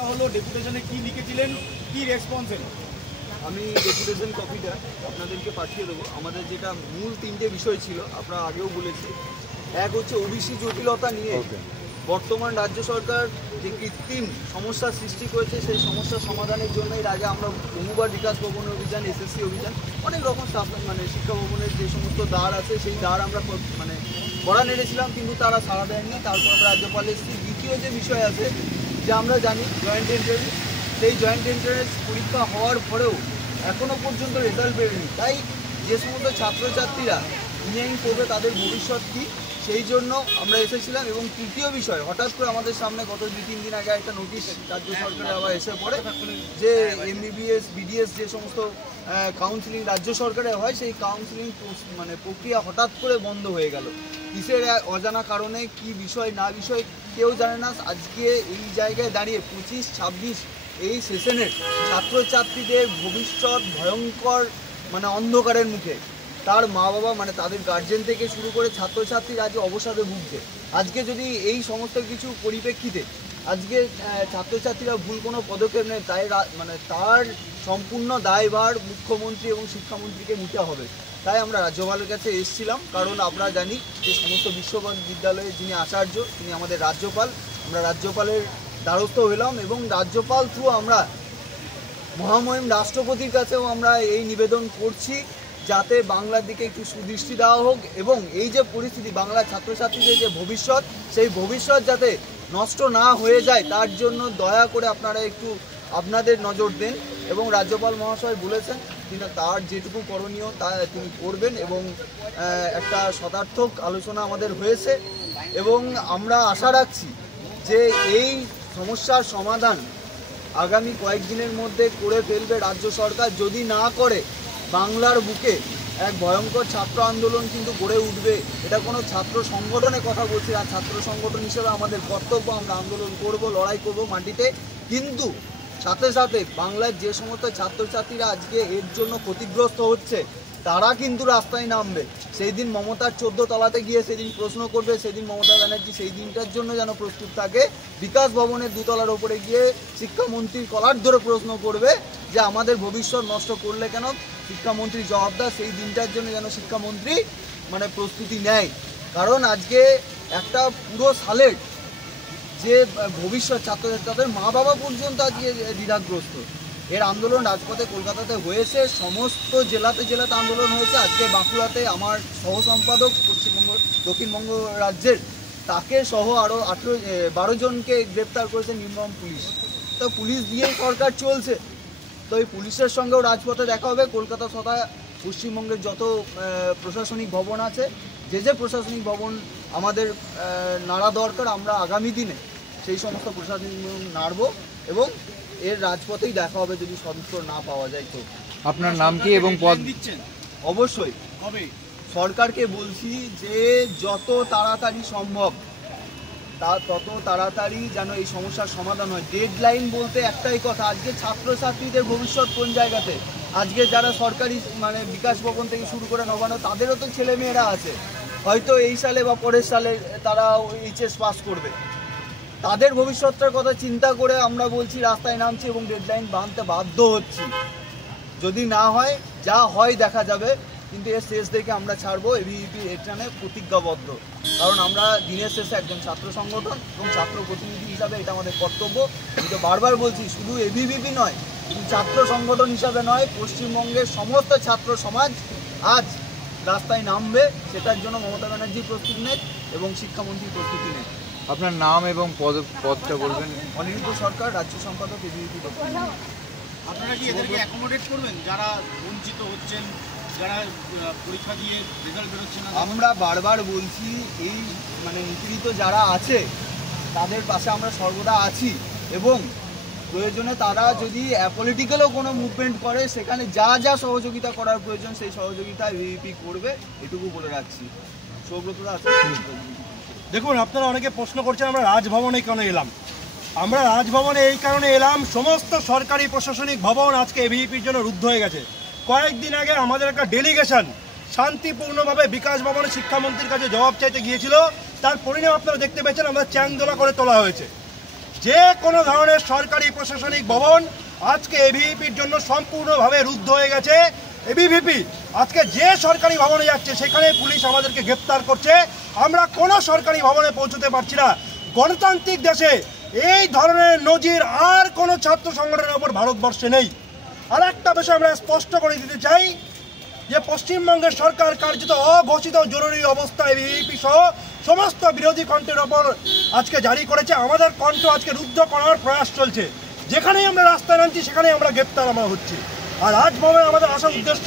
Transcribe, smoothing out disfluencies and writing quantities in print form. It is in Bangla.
হলো ডেপুটেশনে কি লিখেছিলেন, কি রেসপন্স এলো? আমি ডেপুটেশন কপিটা আপনাদেরকে পাঠিয়ে দেবো। আমাদের যেটা মূল তিনটে বিষয় ছিল, আপনারা আগেও বলেছি। এক হচ্ছে ওবিসি জটিলতা নিয়ে বর্তমান রাজ্য সরকার যে কৃত্রিম সমস্যার সৃষ্টি করেছে, সেই সমস্যার সমাধানের জন্য এর আগে আমরা বহুবার বিকাশ ভবন অভিযান, এসএসসি অভিযান, অনেক রকম মানে শিক্ষা ভবনের যে সমস্ত দ্বার আছে সেই দ্বার আমরা মানে কড়া নেড়েছিলাম, কিন্তু তারা সাড়া দেয়নি। তারপর আমরা রাজ্যপাল এসেছি। দ্বিতীয় যে বিষয় আছে, যে আমরা জানি জয়েন্ট এন্ট্রান্স, সেই জয়েন্ট এন্ট্রান্স পরীক্ষা হওয়ার পরেও এখনও পর্যন্ত রেজাল্ট বেরোয়নি। তাই যে সমস্ত ছাত্রছাত্রীরা ইঞ্জিনিয়ারিং করবে তাদের ভবিষ্যৎ কী, সেই জন্য আমরা এসেছিলাম। এবং তৃতীয় বিষয়, হঠাৎ করে আমাদের সামনে গত 2-3 দিন আগে একটা নোটিশ রাজ্য সরকারের আবার এসে পড়ে যে এমবিবিএস বিডিএস যে সমস্ত কাউন্সিলিং রাজ্য সরকারে হয়, সেই কাউন্সিলিং মানে প্রক্রিয়া হঠাৎ করে বন্ধ হয়ে গেল। কিসের অজানা কারণে, কি বিষয় না বিষয় কেউ জানে না। আজকে এই জায়গায় দাঁড়িয়ে 25-26 এই সেশনের ছাত্রছাত্রীদের ভবিষ্যৎ ভয়ঙ্কর মানে অন্ধকারের মুখে। তার মা বাবা মানে তাদের গার্জেন থেকে শুরু করে ছাত্রছাত্রীরা আজকে অবসাদে ভুগছে। আজকে যদি এই সমস্ত কিছু পরিপ্রেক্ষিতে আজকে ছাত্রছাত্রীরা ভুল কোনো পদক্ষেপ নেয়, তাই মানে তার সম্পূর্ণ দায়ভার মুখ্যমন্ত্রী এবং শিক্ষামন্ত্রীকে নিতে হবে। তাই আমরা রাজ্যপালের কাছে এসেছিলাম, কারণ আমরা জানি যে সমস্ত বিশ্ববিদ্যালয়ে যিনি আচার্য তিনি আমাদের রাজ্যপাল। আমরা রাজ্যপালের দ্বারস্থ হলাম এবং রাজ্যপাল থ্রু আমরা মহামহিম রাষ্ট্রপতির কাছেও আমরা এই নিবেদন করছি, যাতে বাংলার দিকে একটু সুদৃষ্টি দেওয়া হোক এবং এই যে পরিস্থিতি, বাংলার ছাত্রছাত্রীদের যে ভবিষ্যৎ, সেই ভবিষ্যৎ যাতে নষ্ট না হয়ে যায়, তার জন্য দয়া করে আপনারা একটু আপনাদের নজর দেন। এবং রাজ্যপাল মহাশয় বলেছেন তিনি তার যেটুকু করণীয় তা তিনি করবেন এবং একটা সদার্থক আলোচনা আমাদের হয়েছে এবং আমরা আশা রাখছি যে এই সমস্যার সমাধান আগামী কয়েকদিনের মধ্যে করে ফেলবে রাজ্য সরকার। যদি না করে, বাংলার বুকে এক ভয়ঙ্কর ছাত্র আন্দোলন কিন্তু গড়ে উঠবে। এটা কোনো ছাত্র সংগঠনের কথা বলছি, আর ছাত্র সংগঠন হিসেবে আমাদের কর্তব্য, আমরা আন্দোলন করব, লড়াই করব মাটিতে। কিন্তু সাথে সাথে বাংলার যে সমস্ত ছাত্রছাত্রীরা আজকে এর জন্য ক্ষতিগ্রস্ত হচ্ছে, তারা কিন্তু রাস্তায় নামবে। সেই দিন মমতার 14 তলাতে গিয়ে সেদিন প্রশ্ন করবে, সেদিন মমতা ব্যানার্জি সেই দিনটার জন্য যেন প্রস্তুত থাকে। বিকাশ ভবনের 2 তলার ওপরে গিয়ে শিক্ষামন্ত্রীর কলার ধরে প্রশ্ন করবে যে আমাদের ভবিষ্যৎ নষ্ট করলে কেন, শিক্ষামন্ত্রী জবাবদার। সেই দিনটার জন্য যেন শিক্ষামন্ত্রী মানে প্রস্তুতি নেয়, কারণ আজকে একটা পুরো সালের যে ভবিষ্যৎ ছাত্রছাত্রী, তাদের মা বাবা পর্যন্ত আজকে দ্বিধাগ্রস্ত। এর আন্দোলন রাজপথে কলকাতাতে হয়েছে, সমস্ত জেলাতে জেলাতে আন্দোলন হয়েছে। আজকে বাঁকুড়াতে আমার সহ সম্পাদক পশ্চিমবঙ্গ দক্ষিণবঙ্গ রাজ্যের, তাকে সহ আরও 12 জনকে গ্রেপ্তার করেছে নির্মম পুলিশ। তো পুলিশ দিয়েই সরকার চলছে। তো এই পুলিশের সঙ্গেও রাজপথে দেখা হবে। কলকাতা তথা পশ্চিমবঙ্গের যত প্রশাসনিক ভবন আছে, যে প্রশাসনিক ভবন আমাদের নাড়া দরকার, আমরা আগামী দিনে সেই সমস্ত প্রশাসনিক ভবন নাড়ব এবং এর রাজপথেই দেখা হবে যদি সদুত্তর না পাওয়া যায়। তো আপনার নাম কি এবং পদ দিচ্ছেন? অবশ্যই কবে সরকারকে বলছি যে যত তাড়াতাড়ি সম্ভব তত তাড়াতাড়ি যেন এই সমস্যার সমাধান হয়। ডেডলাইন বলতে একটাই কথা, আজকে ছাত্রছাত্রীদের ভবিষ্যৎ কোন জায়গাতে? আজকে যারা সরকারি মানে বিকাশ ভবন থেকে শুরু করে নবান্ন, তাদেরও তো ছেলে মেয়েরা আছে, হয়তো এই সালে বা পরের সালে তারা এইচএস পাস করবে। তাদের ভবিষ্যৎটার কথা চিন্তা করে আমরা বলছি রাস্তায় নামছি এবং ডেডলাইন বাঁধতে বাধ্য হচ্ছি। যদি না হয়, যা হয় দেখা যাবে, কিন্তু এর শেষ দেখে আমরা ছাড়বো। এবিভিপি এখানে প্রতিজ্ঞাবদ্ধ, কারণ আমরা দিনের শেষে একজন ছাত্র সংগঠন এবং ছাত্র প্রতিনিধি হিসাবে এটা আমাদের কর্তব্য। আমি তো বারবার বলছি, শুধু এবিভিপি নয়, শুধু ছাত্র সংগঠন হিসাবে নয়, পশ্চিমবঙ্গের সমস্ত ছাত্র সমাজ আজ রাস্তায় নামবে। সেটার জন্য মমতা ব্যানার্জি প্রস্তুতি নেন এবং শিক্ষামন্ত্রী প্রস্তুতি নেন। আপনার নাম এবং পদটা বলবেন? অনিরুদ্ধ সরকার, রাজ্য সম্পাদক এবিভিপি। আপনারা কি এদেরকে অ্যাকোমোডেট করবেন যারা বঞ্চিত হচ্ছেন, যারা পরীক্ষা দিয়ে রেজাল্ট বেরোচ্ছে না? আমরা বারবার বলছি, এই মানে নিপীড়িত যারা আছে তাদের পাশে আমরা সর্বদা আছি এবং প্রয়োজনে তারা যদি পলিটিক্যালও কোনো মুভমেন্ট করে, সেখানে যা যা সহযোগিতা করার প্রয়োজন সেই সহযোগিতা এবিভিপি করবে, এটুকু বলে রাখছি। সৌব্রতদা আছে। দেখুন, আপনারা অনেকে প্রশ্ন করছেন আমরা রাজভবনে কেন এলাম। আমরা রাজভবনে এই কারণে এলাম, সমস্ত সরকারি প্রশাসনিক ভবন আজকে এবিভিপির জন্য রুদ্ধ হয়ে গেছে। কয়েকদিন আগে আমাদের একটা ডেলিগেশন শান্তিপূর্ণভাবে বিকাশ ভবনে শিক্ষামন্ত্রীর কাছে জবাব চাইতে গিয়েছিল, তার পরিণাম আপনারা দেখতে পেয়েছেন, আমরা চ্যাংদোলা করে তোলা হয়েছে। যে কোনো ধরনের সরকারি প্রশাসনিক ভবন আজকে এবিভিপির জন্য সম্পূর্ণভাবে রুদ্ধ হয়ে গেছে। এবিভিপি আজকে যে সরকারি ভবনে যাচ্ছে সেখানে পুলিশ আমাদেরকে গ্রেপ্তার করছে, আমরা কোনো সরকারি ভবনে পৌঁছতে পারছি না। গণতান্ত্রিক দেশে এই ধরনের নজির আর কোনো ছাত্র সংগঠনের ওপর ভারতবর্ষে নেই। আর একটা বিষয় আমরা স্পষ্ট করে দিতে চাই যে পশ্চিমবঙ্গের সরকার কার্যত অঘোষিত জরুরি অবস্থা এবিভিপি সহ সমস্ত বিরোধী কণ্ঠের ওপর আজকে জারি করেছে। আমাদের কণ্ঠ আজকে রুদ্ধ করার প্রয়াস চলছে। যেখানেই আমরা রাস্তায় নামছি সেখানেই আমরা গ্রেপ্তার হচ্ছি। আর রাজভবনে আমাদের আসার উদ্দেশ্য